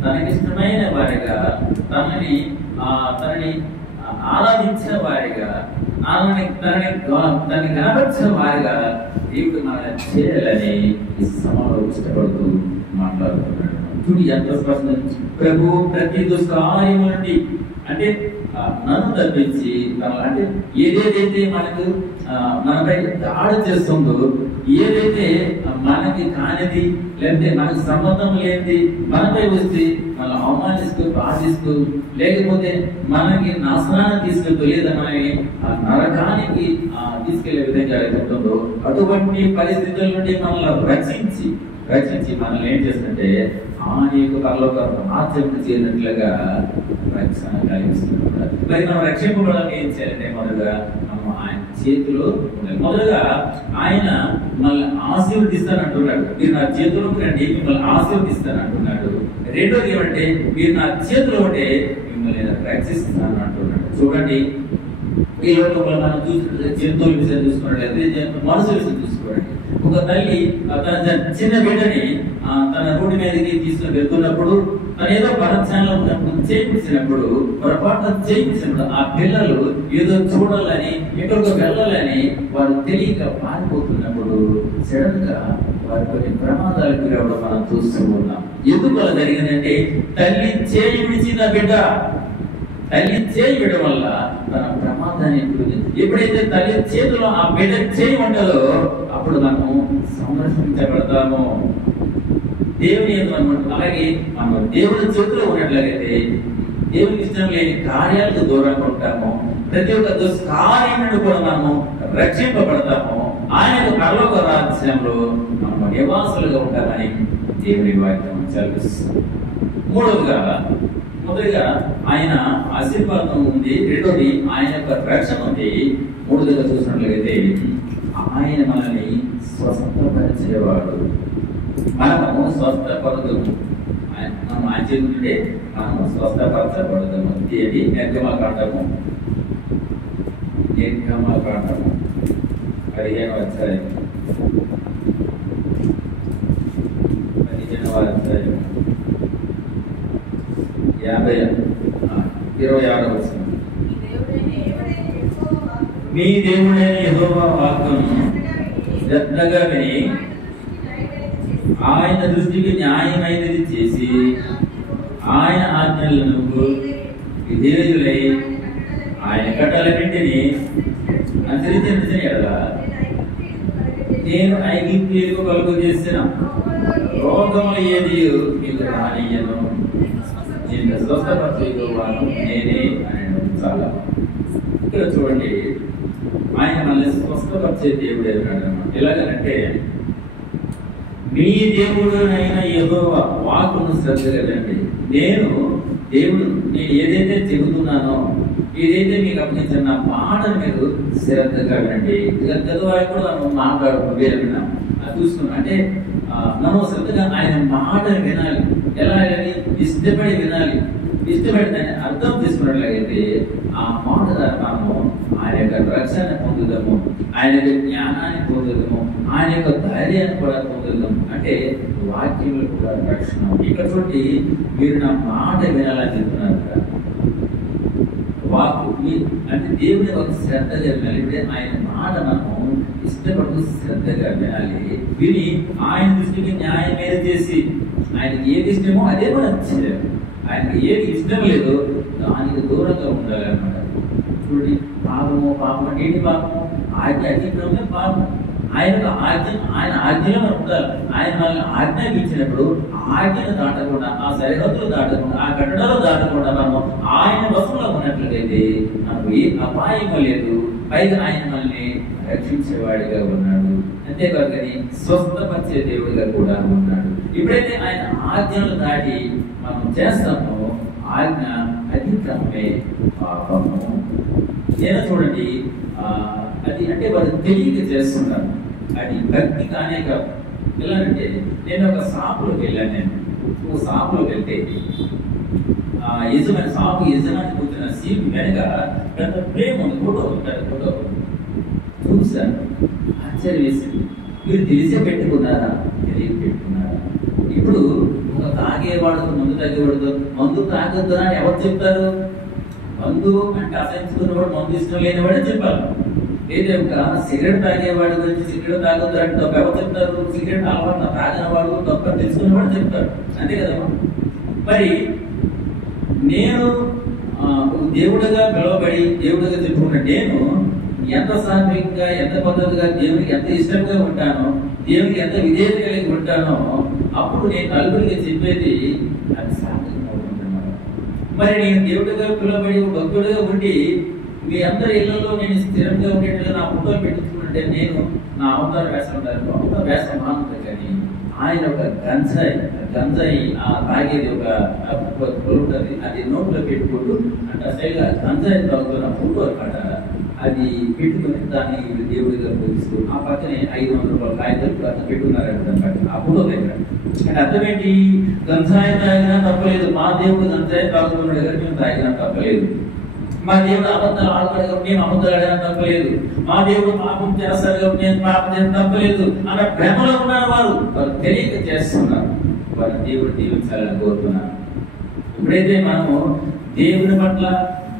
తనకిష్టమైన వారిగా, తనని ఆరాధించిన వారిగా, తనని కనపరిచిన వారిగా దేవుడు మన చేయాలని ఈ సమయంలో ఇష్టపడుతూ మాట్లాడుతున్నాడు. చూడు ఎంత స్పష్టం. ప్రభు ప్రతి దుష్కార్యం నుండి అంటే నన్ను తప్పించి, అంటే ఏదేదైతే మనకు మనపై దాడి చేస్తుందో, ఏదైతే మనకి కానిది లేకపోతే మనకు సంబంధం లేనిది మనపై వస్తే మనం అవమానిస్తూ బాధిస్తూ, లేకపోతే మనకి నాశనాన్ని తీసుకెళ్తూ, లేదా మనని నరకానికి తీసుకెళ్లే విధంగా అయితే ఉంటుందో అటువంటి పరిస్థితుల నుండి మనల్ని రక్షించి మనల్ని ఏం చేస్తుంటే ఆయన యొక్క పరలోక రాజ్యంకు చేరినట్లుగా రక్షణ కలిగిస్తున్నారు. మరి మనం రక్షింపబడాలని ఏం చేయాలంటే మొదలుగా మనం ఆయన చేతిలో ఉండాలి. మొదలుగా ఆయన మనల్ని ఆశీర్వదిస్తానంటున్నాడు. మీరు నా చేతిలో రండి, మిమ్మల్ని ఆశీర్వదిస్తానంటున్నాడు. రెండోది ఏమంటే మీరు నా చేతిలో ఉంటే మిమ్మల్ని రక్షిస్తాను అంటున్నాడు. చూడండి, ఈ లోకంలో మనం చూసుకుంటే జంతువుల విషయం చూసుకున్నట్లయితే మనుషుల విషయం చూసుకోండి. ఒక తల్లి తన చిన్న బిడ్డని తన రోడ్డు మీదకి తీసుకుని వెళ్తున్నప్పుడు, తన ఏదో పరచాలలో చేయించినప్పుడు, పొరపాటు చేయించినప్పుడు ఆ పిల్లలు ఏదో చూడాలని, ఎక్కడికో వెళ్ళాలని వారు తెలియక పారిపోతున్నప్పుడు సడన్ గా వారి కొన్ని ప్రమాదాలకు గురవడం మనం చూస్తూ ఉన్నాం. ఎందుకు అలా జరిగిందంటే తల్లి చేయి విడిచిన బిడ్డ, తల్లి చేయి విడడం వల్ల తన ప్రమాదాన్ని ఎప్పుడైతే తల్లి చేతిలో ఆ బిడ్డ చేయి ఉంటుందో అప్పుడు మనము సంరక్షించబడతాము. దేవుని అలాగే మనం దేవుని చేతిలో ఉన్నట్లయితే దేవునికి ఇష్టం లేని కార్యాలకు దూరంగా ఉంటాము. ప్రతి ఒక్క దుష్కార్యం నుండి కూడా మనము రక్షింపబడతాము. ఆయన పరలోక రాజ్యంలో మనము నివాసులుగా ఉంటామని దేవుని వాక్యం చదివిస్తుంది. మొదటిగా ఆయన ఆశీర్వాదం ఉంది, రెండోది ఆయన యొక్క రక్షణ ఉంది, మూడోదిగా చూసినట్లయితే ఆయన మనల్ని స్వస్థపరిచేవాడు. మనము స్వస్థపడదాము, మనం ఆయన చేస్తుంటే మనము స్వస్థపరచబడదాము. ఇది నిర్గమకాండము 15వ అధ్యాయం 15వ అధ్యాయం 26వ వచనం. మీ దేవుడైన యెహోవా వాక్కును శ్రద్ధగా విని ఆయన దృష్టికి న్యాయమైనది చేసి ఆయన ఆజ్ఞలకు విధేయులై ఆయన కట్టలన్నింటినీ అనుసరించిన ఎడల నేను ఐగుప్తీయులకు కలుగజేసిన రోగములు ఏది మీకు రానియ్యను, నేను స్వస్థపరిచేవాడు నేనే అని చాలా. ఇక్కడ చూడండి, ఆయన మనల్ని స్వస్థపరిచే దేవుడు ఎదురన్నమాట. ఎలాగనంటే, మీ దేవుడునైన యెహోవా వాక్కును శ్రద్ధగా వినండి. నేను ఏదైతే చెబుతున్నానో, ఏదైతే మీకు అప్పగించిన నా మాటను మీరు శ్రద్ధగా వినండి. గతవారు కూడా మనం మాట్లాడుకుంటే విన్నాం, చూసుకున్నాం. అంటే మనం శ్రద్ధగా ఆయన మాటను వినాలి. ఎలా అని ఇష్టపడి వినాలి. ఇష్టపడి దాన్ని అర్థం చేసుకున్నట్లయితే ఆ మాట ద్వారా మనము ఆయన యొక్క రక్షణ పొందుదాము, ఆయన యొక్క జ్ఞానాన్ని పొందుదాము, ఆయన యొక్క ధైర్యాన్ని కూడా పొందుదాము. అంటే వాక్యంలో కూడా రక్షణ. ఇక్కడ చూడండి, మీరు నా మాట వినాలని చెప్తున్నారు కదా. వాక్కు అంటే దేవుని ఒక శ్రద్ధగా వినాలి. ఇప్పుడే ఆయన మాట మనము ఇష్టపడుతూ శ్రద్ధగా వినాలి. విని ఆయన దృష్టికి న్యాయం చేసి ఆయనకి ఏది ఇష్టమో అదే మనం చేయాలి. ఆయనకి ఏది ఇష్టం లేదో దానికి దూరంగా ఉండాలి అన్నమాట. చూడండి, పాపం అంటే ఏంటి? పాపము ఆజ్ఞ అతిక్రమమే పాపం. ఆయన ఆజ్ఞలో మనం ఉండాలి. ఆయన మనల్ని ఆజ్ఞాపించినప్పుడు ఆజ్ఞను దాటకుండా, ఆ సరిహద్దులు దాటకుండా, ఆ కట్టడాలు దాటకుండా మనము ఆయన వశంలో ఉన్నట్లయితే మనకు ఏ అపాయం లేదు. పైగా ఆయన మనల్ని రక్షించేవాడిగా ఉన్నాడు. అంతేకాదు కానీ స్వస్థపరిచే దేవుడిగా కూడా ఉన్నాడు. ఎప్పుడైతే ఆయన ఆజ్ఞలు దాటి మనం చేస్తామో ఆజ్ఞ అతిక్రమమే పాపము. నేను చూడండి, అది అంటే వాడు తెలియక చేస్తున్నారు. అది భక్తి కానే కాదు. ఎలాంటే, నేను ఒక షాపులోకి వెళ్ళాను. ఒక షాపులోకి వెళ్తే యజమాని కూర్చున్న సీట్ వెనక పెద్ద ప్రేమ ఉంది. ఫోటో చూశాను, ఆశ్చర్యం వేసింది. మీరు తెలిసే పెట్టుకున్నారా? తెలియ పెట్టుకున్నారా? ఇప్పుడు ఒక తాగేవాడుతో మందు తాగేవాడుతో మందు తాగొద్దు అని ఎవరు చెప్తారు? మందు అంటే అసహించుకున్నవాడు, మందు ఇష్టం లేనివాడే చెప్పాలి. లేదా ఒక సిగరెట్ తాగేవాడి గురించి సిగరెట్ తాగొద్దు అంటే తప్ప ఎవరు చెప్తారు? సిగరెట్ అలవాటు తాగిన వాడు తప్ప తెలుసుకున్నవాడు చెప్తారు. అంతే కదమ్మా. మరి నేను దేవుడిగా పిలువబడి దేవుడిగా చెప్పుకున్న నేను ఎంత సాత్వికంగా, ఎంత పద్ధతిగా, దేవునికి ఎంత ఇష్టంగా ఉంటానో, దేవునికి ఎంత విధేయత కలిగి ఉంటానో, అప్పుడు నేను నలుగురికి చెప్పేది అది సాత్వికంగా ఉంటున్నాను. మరి నేను దేవుడిగా పిలువబడి భక్తుడిగా ఉండి మీ అందరి ఇళ్లలో నేను స్థిరంగా ఉండేట్టుగా నా ఫోటోలు పెట్టించుకుంటే నేను నా అవతార వేషం ఉంటాను. అవతార వేషం మానుతుంది. కానీ ఆయన ఒక గంజాయి తాగేది ఒక ఉంటుంది, అది నోట్లో పెట్టుకుంటూ అంటే అసలు గంజాయి తాగుతున్న ఫోటో అనమాట. అది పెట్టుకుని దాన్ని దేవుడిగా పూజిస్తూ ఆ పక్కనే 500 రూపాయల కాగితాలు అతను పెట్టుకున్నారనమాట ఆ ఫోటో దగ్గర. అంటే అర్థం ఏంటి? గంజాయి తాగినా తప్పలేదు, మా దేవుడు గంజాయి తాగుతున్నాడు కానీ మేము తాగినా తప్పలేదు. మా దేవుడు అబద్ధాలు ఆడుతాడు కాబట్టి మేము అబద్ధాలు ఆడినా తప్పలేదు. మా దేవుడు పాపం చేస్తాడు కాబట్టి నేను పాపం చేయడం తప్పలేదు అన్న భ్రమలో ఉన్నారు. వారు తెలియక చేస్తున్నారు. వారు దేవుడు దీవించాలని కోరుతున్నారు. ఎప్పుడైతే మనము దేవుని పట్ల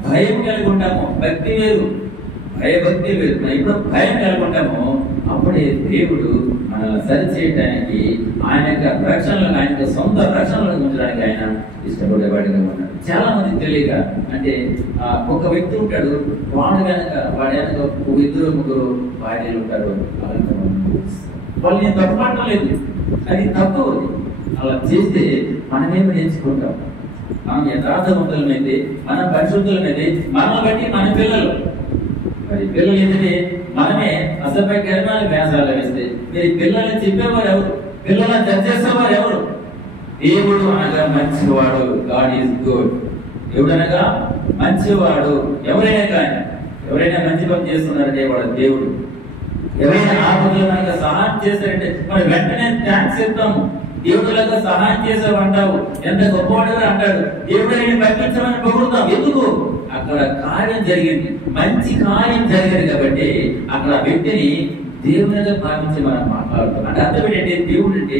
భయం కలిగి ఉంటామో, భక్తి వేరు, భయభక్తి వేరు, ఇప్పుడు భయం కలిగి ఉంటామో అప్పుడే దేవుడు మనల్ని సరి చేయడానికి, ఆయన యొక్క రక్షణలో, ఆయన యొక్క సొంత రక్షణలో ఉంచడానికి ఆయన ఇష్టపడేవాడిగా ఉన్నాడు. చాలా మంది తెలియక అంటే ఒక వ్యక్తి ఉంటాడు, వాడు వెనక ఇద్దరు ముగ్గురు భార్యలు ఉంటారు. వాళ్ళు నేను తప్పు పట్టలేదు, అది తప్పు. అలా చేస్తే మనమేమి నేర్చుకుంటాం? మనం యథార్థవంతులమైతే, మనం పరిశుద్ధులమైతే, మనం బట్టి మన పిల్లలు, మరి పిల్లలు ఏంటంటే మనమే అసభ్యకరమైన వ్యాసాలు వేస్తే మీరు పిల్లల్ని చెప్పేవారు ఎవరు? పిల్లలను చర్చేసేవారు ఎవరు? దేవుడు అనగా మంచివాడు. God is good. దేవుడు అనగా మంచివాడు. ఎవరైనా మంచి పని చేస్తున్నారంటే వాడు దేవుడు. ఎవరైనా ఆపదలో మనకి సహాయం చేస్తారంటే మరి వెంటనే థ్యాంక్స్ చెప్తాము. దేవుడులాగా సహాయం చేసావంటావు, ఎంత గొప్పవాడు అంటాడు. దేవుడు నేను పంపించమని పొగుడుతాం. ఎందుకు? అక్కడ కార్యం జరిగింది, మంచి కార్యం జరిగింది కాబట్టి అక్కడ వ్యక్తిని దేవునిగా భావించి మనం మాట్లాడుతాం. అంటే అర్థం ఏంటంటే దేవుడు అంటే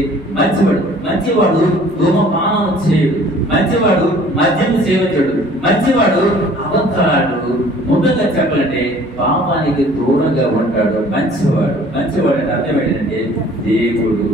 మంచివాడు ధూమపానం చేయడు, మంచివాడు మద్యం సేవించడు, మంచివాడు అబద్ధాడు, ముందుగా చెప్పాలంటే పాపానికి దూరంగా ఉంటాడు. మంచివాడు అంటే అర్థం ఏంటంటే దేవుడు.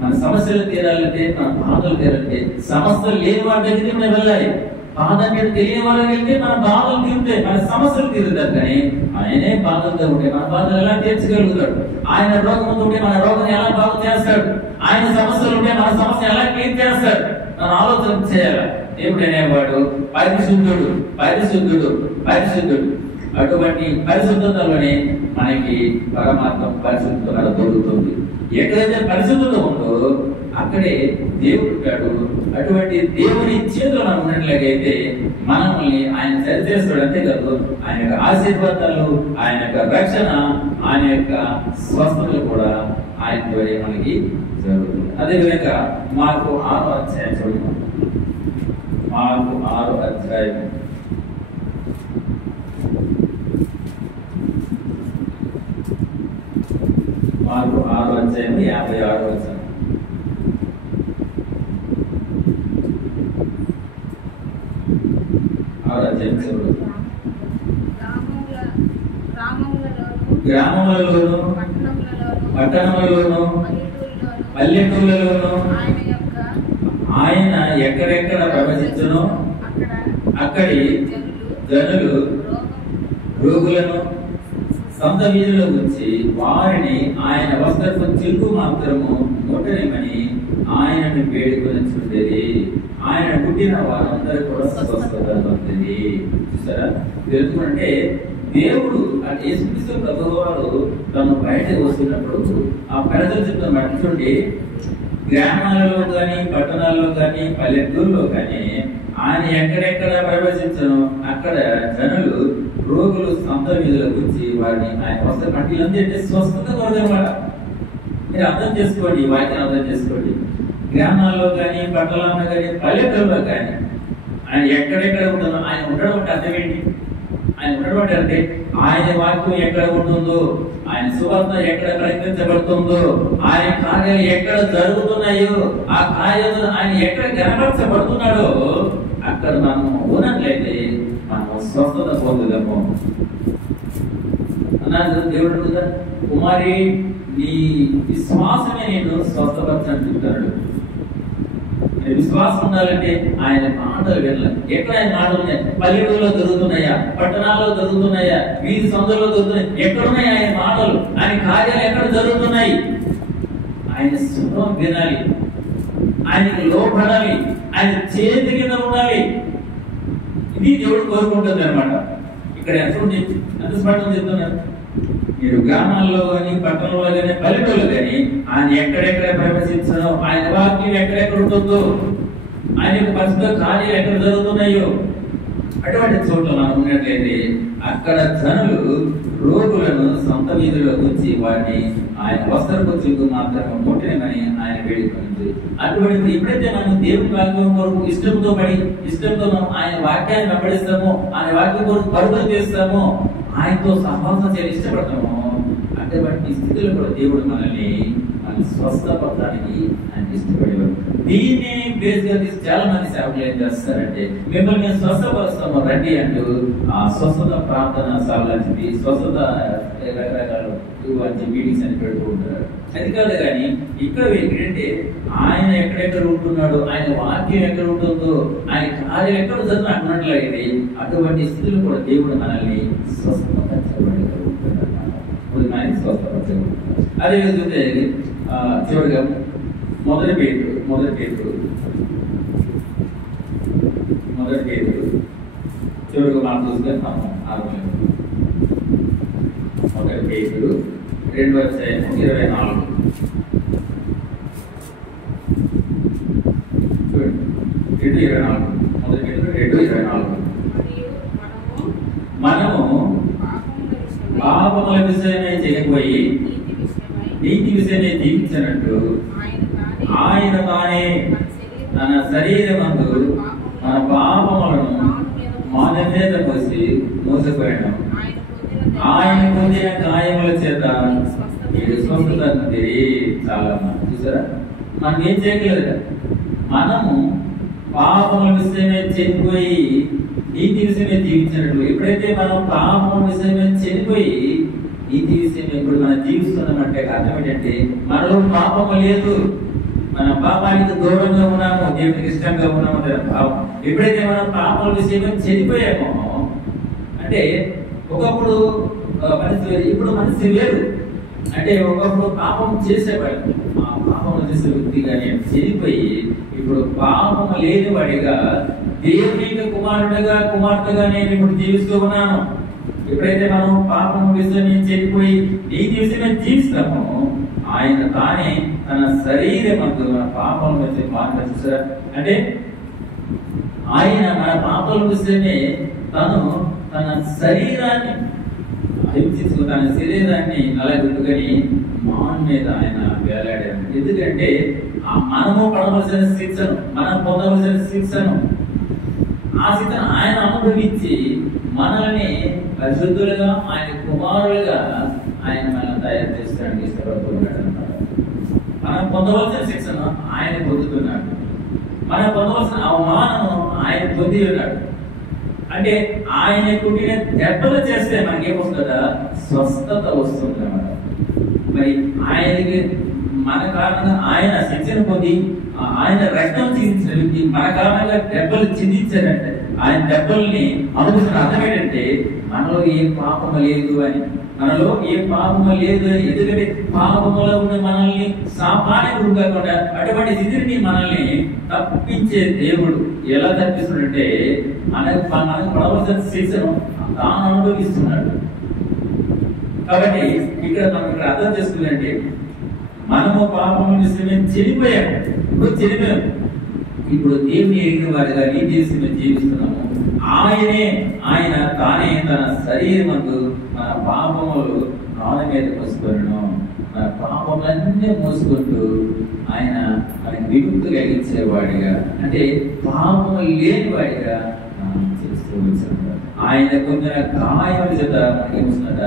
మన సమస్యలు తీరాలంటే, మన బాధలు తీరాలంటే సమస్యలు లేని వాటి దగ్గరికి మనం వెళ్ళాలి. బాధ అంటే తెలియని వాళ్ళకి వెళ్తే మన బాధలు తీరుతాయి, మన సమస్యలు తీరుతారు. కానీ ఆయనే బాధలతో ఉంటే మన బాధలు ఎలా తీర్చగలుగుతాడు? ఆయన రోగంతో ఉంటే మన రోగం ఎలా బాగు చేస్తాడు? ఆయన సమస్యలు ఉంటే మన సమస్య ఎలా క్లియర్ చేస్తాడు? మనం ఆలోచన చేయాలి. దేవుడు అనేవాడు పరిశుద్ధుడు పరిశుద్ధుడు పరిశుద్ధుడు. అటువంటి పరిశుద్ధతలోనే మనకి పరమాత్మ పరిశుద్ధత దొరుకుతుంది. ఎక్కడైతే పరిశుద్ధత ఉందో అక్కడే దేవుడు ఉంటాడు. అటువంటి దేవుని చేతిలో మనం ఉన్నట్లయితే మనల్ని ఆయన సరిచేస్తాడు. అంతేకాదు ఆయన యొక్క ఆశీర్వాదాలు, ఆయన యొక్క రక్షణ, ఆయన యొక్క స్వస్థతలు కూడా ఆయన ద్వారా మనకి జరుగుతుంది. అదేవిధంగా మార్కు 6వ అధ్యాయం చూడండి. మార్కు 6వ అధ్యాయం మార్కు 6వ అధ్యాయం 56వ వచనం. గ్రామములలోను పట్టణములలోను పల్లెటూళ్ళలోను ఆయన ఎక్కడెక్కడ ప్రవచించునో అక్కడి జనులు రోగులను సొంత వీధిలో వచ్చి వారిని ఆయన వస్త్రపు చిలుకు మాత్రము ముట్టనిమని ఆయనను వేడుకొని చూడేది. ఆయన పుట్టిన వారందరూ కూడా స్వస్థత పొందింది. చూసారా? తెలుసుకుంటే దేవుడు అంటే యేసుక్రీస్తు ప్రభువారు తను బయటకు వస్తున్నప్పుడు ఆ ప్రజలు చెప్తున్న మాట చూడండి, గ్రామాలలో కానీ పట్టణాల్లో కానీ పల్లెటూరులో కానీ ఆయన ఎక్కడెక్కడ ప్రవేశించను అక్కడ జనులు రోగులు సొంత వీధులకు వచ్చి వారిని ఆయన వస్త్ర పట్టిలంటే స్వస్థత కొరదనమాట. మీరు అర్థం చేసుకోండి, వాక్యం అర్థం చేసుకోండి. గ్రామాల్లో కానీ పట్టణాల్లో కానీ పల్లెటూరులో కానీ ఆయన ఎక్కడెక్కడ ఉంటుందో ఆయన ఉండడం అంటే అర్థం ఏంటి? ఆయన ఉండడం అంటే ఆయన వాక్యం ఎక్కడ ఉంటుందో, ఆయన సువార్త ఎక్కడ ప్రకటించబడుతుందో, ఆయన కార్యాలు ఎక్కడ జరుగుతున్నాయో, ఆ కార్యాలు ఆయన ఎక్కడ కనపరచబడుతున్నాడో అక్కడ మనం ఉన్నట్లయితే మనం స్వస్థత పొందుదాము అన్నాడు దేవుడు. కదా కుమారి నీ విశ్వాసమే నేను స్వస్థపరచని చెప్తాడు. విశ్వాసం ఉండాలంటే ఆయన మాటలు వినాలి. ఎక్కడ ఆయన మాటలు ఉన్నాయి? పల్లెటూరులో దొరుకుతున్నాయా? పట్టణాల్లో దొరుకుతున్నాయా? వీధి సందులో దొరుకుతున్నాయి? ఎక్కడున్నాయి ఆయన మాటలు? ఆయన కార్యాలు ఎక్కడ జరుగుతున్నాయి? ఆయన సుఖం వినాలి, ఆయనకి లోపడాలి, ఆయన చేతి కింద ఉండాలి. ఇది దేవుడు కోరుకుంటుంది అనమాట. ఇక్కడ ఎంత స్పష్టం చెప్తున్నారు. మీరు గ్రామాల్లో కానీ పట్టణంలో కానీ పల్లెటూళ్ళు కానీ ఆయన ఎక్కడెక్కడ ప్రవేశించడం, ఆయన వాక్యం ఎక్కడెక్కడ ఉంటుందో, ఆయన యొక్క పరిశుద్ధ కార్యాలు ఎక్కడ జరుగుతున్నాయో అటువంటి చోట్ల మనం ఉన్నట్లయితే అక్కడ జనులు రోగులను సొంత వీధిలో వచ్చి వారిని ఆయన వస్త్రపు చిలుకు మాత్రమే ముట్టనిమని ఆయన వేడుకుంది. అటువంటి ఎప్పుడైతే మనం దేవుని వాక్యం కొరకు ఇష్టంతో మనం ఆయన వాక్యాన్ని వెంబడిస్తామో, ఆయన వాక్యం కొరకు పరుగులు చేస్తామో, ఆయనతో సహవాసం చేయాలి ఇష్టపడతాము, అటువంటి స్థితిలో కూడా దేవుడు మనల్ని స్వస్థపడటానికి ఆయన ఇష్టపడేవాడు. దీన్ని బేస్ గా తీసి చాలా మంది సేవకులు ఏం చేస్తారంటే మిమ్మల్ని మేము స్వస్థపరుస్తాము రండి అంటూ ఆ స్వస్థత ప్రార్థన సాగులాంటివి, స్వస్థత రకరకాలు మీటింగ్స్ అని పెడుతూ ఉంటారు. అది కాదు కానీ ఇక్కడ ఏంటంటే ఆయన ఎక్కడెక్కడ ఉంటున్నాడు, ఆయన వాక్యం ఎక్కడ ఉంటుందో, ఆయన కార్యం ఎక్కడ జరుగుతుంది అన్నట్లయితే అటువంటి స్థితిలో కూడా దేవుడు మనల్ని స్వస్థపరచబడగలుగుతున్నాడు. అదే చూస్తే చివరిగా మొదటి పేతురు చివరిగా మనం చూసుకుంటాము. 1 పేతురు 2:24 చూడండి. 2:24 1 పేతురు 2:24 మనము పాపముల విషయమే చేయకపోయి నీతి విషయమే జీవించినట్టు ఆయన తానే తన శరీరమందు మన పాపములను మన మీద పోసి మోసపోయాడు. ఆయన పొందిన గాయముల చేత స్వస్థత. చాలా చూసారా? మనం ఏం చేయగలరు? మనము పాపముల విషయమే చనిపోయి నీతి విషయమే జీవించినట్లు. ఎప్పుడైతే మనం పాపం విషయమే చనిపోయి నీతి విషయమే ఇప్పుడు మనం జీవిస్తున్నామంటే అర్థం ఏంటంటే మనలో పాపము లేదు, మన పాపానికి దూరంగా ఉన్నాము, దేవునికి ఇష్టంగా ఉన్నాము అనే భావం. ఎప్పుడైతే మనం పాపం విషయమే చనిపోయామో అంటే ఒకప్పుడు పరిస్థితి, ఇప్పుడు మనసు లేదు. అంటే ఒకప్పుడు పాపం చేసేవాడు, ఆ పాపం చేసే వ్యక్తి కానీ చనిపోయి ఇప్పుడు పాపం లేని వాడిగా దేవుని యొక్క కుమార్తెగా నేను ఇప్పుడు జీవిస్తూ ఉన్నాను. ఎప్పుడైతే మనం పాపం విషయమే చెడిపోయి ఈ విషయమే జీవిస్తామో ఆయన తానే తన శరీరమందు మన పాపం విషయం మార్పు చూసారా. అంటే ఆయన మన పాపల విషయమే తన శరీరాన్ని హింసించుకు తన శరీరాన్ని నలగొట్టుకొని మాన్ మీద ఆయన వేలాడారు. ఎందుకంటే మనము పడవలసిన శిక్షను, మనం పొందవలసిన శిక్షను, ఆ శిక్షను ఆయన అనుభవించి మనల్ని పరిశుద్ధులుగా ఆయన కుమారులుగా ఆయన మనం తయారు చేసుకోవడానికి ఇష్టపడుతున్నాడు అన్నమాట. మనం పొందవలసిన శిక్షను ఆయన పొందుతున్నాడు, మనం పొందవలసిన అవమానము ఆయన పొంది ఉన్నాడు. అంటే ఆయన కుట్టిన దెబ్బలు చేస్తే మనకేమొస్తుందా? స్వస్థత వస్తుంది అన్నమాట. మరి ఆయనకి మన కారణంగా ఆయన శిక్షణ పొంది ఆయన రక్తం చిందించిన వ్యక్తి మన కారణంగా దెబ్బలు చిందించారంటే ఆయన దెబ్బల్ని అనుభవిస్తున్న అర్థం ఏంటంటే మనలో ఏ పాపము లేదు అని, మనలో ఏ పాపము లేదు అని. ఎందుకంటే పాపములో ఉన్న మనల్ని సామాన్య గురు కాకుండా అటువంటి స్థితిని మనల్ని తప్పించే దేవుడు ఎలా తప్పిస్తున్నాడంటే మనకు పడవలసిన శిక్షను తాను అనుభవిస్తున్నాడు. కాబట్టి ఇక్కడ మనం ఇక్కడ అర్థం చేసుకుందంటే మనము పాపము విషయమే చెడిపోయాము. ఇప్పుడు దేవుని ఎరిగిన వారిగా నీ దేశంలో జీవిస్తున్నాము. ఆయన తానే తన శరీరమందు మన పాపములు నాన్న మీద మోసుకొనను, మన పాపములన్నీ మోసుకుంటూ ఆయన మనకి విముక్తి కలిగించేవాడిగా, అంటే పాపము లేని వాడిగా చేస్తూ వచ్చాడు. ఆయన కొంచెం గాయముల చేత మనకి ఏమొస్తుందట?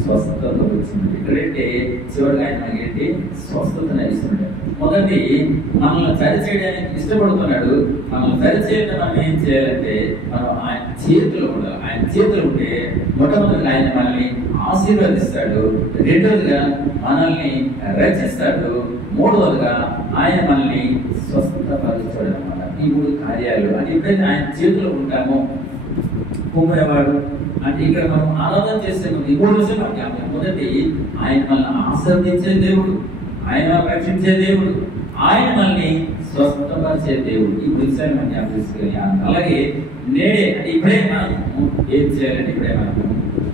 స్వస్థత వచ్చింది. ఇక్కడంటే చివరికి ఆయన మనకి స్వస్థతను ఇస్తున్నాడు. మొదటి మనల్ని సరిచేయడానికి ఇష్టపడుతున్నాడు. మనల్ని సరిచేయడం మనం ఏం చేయాలంటే మనం ఆయన చేతులు ఉండాలి. ఆయన చేతులు ఉంటే మొట్టమొదటిగా ఆయన మనల్ని ఆశీర్వదిస్తాడు, రెండోదిగా మనల్ని రక్షిస్తాడు, మూడవదిగా ఆయన మనల్ని స్వస్థపరుస్తాడు అన్నమాట. ఈ మూడు కార్యాలు అని ఎప్పుడైతే ఆయన చేతులు ఉంటామో కుమ్మరేవాడు అంటే ఇక్కడ మనం ఆరాధన చేసే ముందు ఈ మూడు విషయాలు మనకి జ్ఞాపకం. మొదటి ఆయన మనల్ని ఆశీర్వదించే దేవుడు, ఆయన రక్షించే దేవుడు, ఆయన మనల్ని స్వస్థపరిచే దేవుడు. ఈ విషయాలు మనం జ్ఞాపకం. అలాగే నేడే అంటే ఇప్పుడే మనం ఏం చేయాలంటే ఇప్పుడే మనం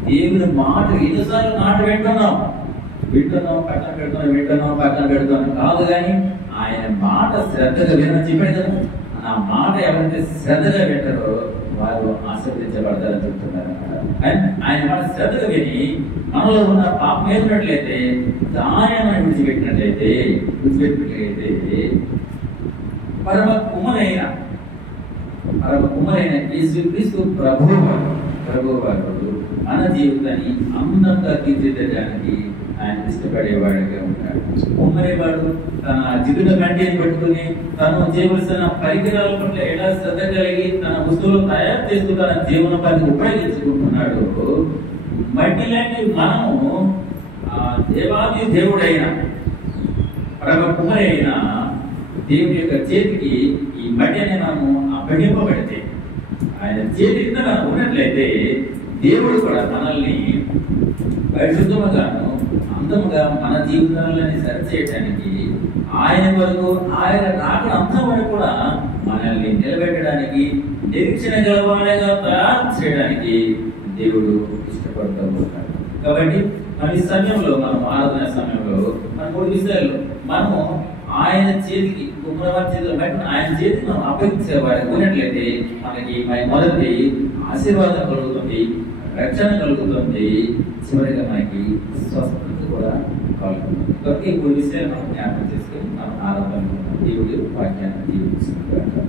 దేవుని మాట ఎన్నిసార్లు మాట వింటున్నాం పక్కన పెడుతున్నాం కాదు, కానీ ఆయన మాట శ్రద్ధగా వినని చెప్పాడు కదా. ఆ మాట ఎవరైతే శ్రద్ధగా వింటారో వారు ఆశీర్వదించబడతారని చెప్తున్నారు. ఆయన మాట శ్రద్ధగా విని మనలో ఉన్న పాపం ఏమిటట్లయితే దాన్ని మనం విడిచిపెట్టినట్లయితే పరమ కుమ్మరైన యేసుక్రీస్తు ప్రభువు వారు మన జీవితాన్ని అందంగా తీర్చిదిద్దడానికి ఆయన ఇష్టపడేవాడిగా ఉంటాడు. కుమ్మరేవాడు తన జిగుట గంటిని పట్టుకుని తను చేయవలసిన పరికరాల పట్ల ఎలా శ్రద్ధ కలిగి తన వస్తువులు తయారు చేస్తూ తన జీవనోపాధికి ఉపయోగించుకుంటున్నాడు. మట్టి లాంటి మనము దేవాది దేవుడైన పరమ కుమ్మరి అయిన దేవుని యొక్క చేతికి ఈ మట్టి అని మనము అప్పగింపబడితే ఆయన చేతి కింద మనం ఉన్నట్లయితే దేవుడు కూడా మనల్ని పరిశుద్ధముగాను అందముగా మన జీవితాలని సరిచేయడానికి ఆయన వరకు ఆయన రాకడ అంతం వరకు కూడా మనల్ని నిలబెట్టడానికి నిరీక్షణ గలవాడిగా తయారు చేయడానికి దేవుడు ఇష్టపడుతూ ఉంటాడు. కాబట్టి మన ఈ సమయంలో మనం ఆరాధన సమయంలో మన మూడు విషయాల్లో మనము ఆయన చేతికి ఆయన చేతికి మనం అప్పగించే వారికి ఉన్నట్లయితే మనకి మొదటి ఆశీర్వాదం కలుగుతుంది, రక్షణ కలుగుతుంది, చివరిగా మనకి స్వస్థత కూడా కలుగుతుంది. కాబట్టి ఈ మూడు విషయాలు మనం జ్ఞాపకం చేసుకొని మనం ఆరాధన దేవుడి వాక్యాన్ని జీవించుకుంటాం.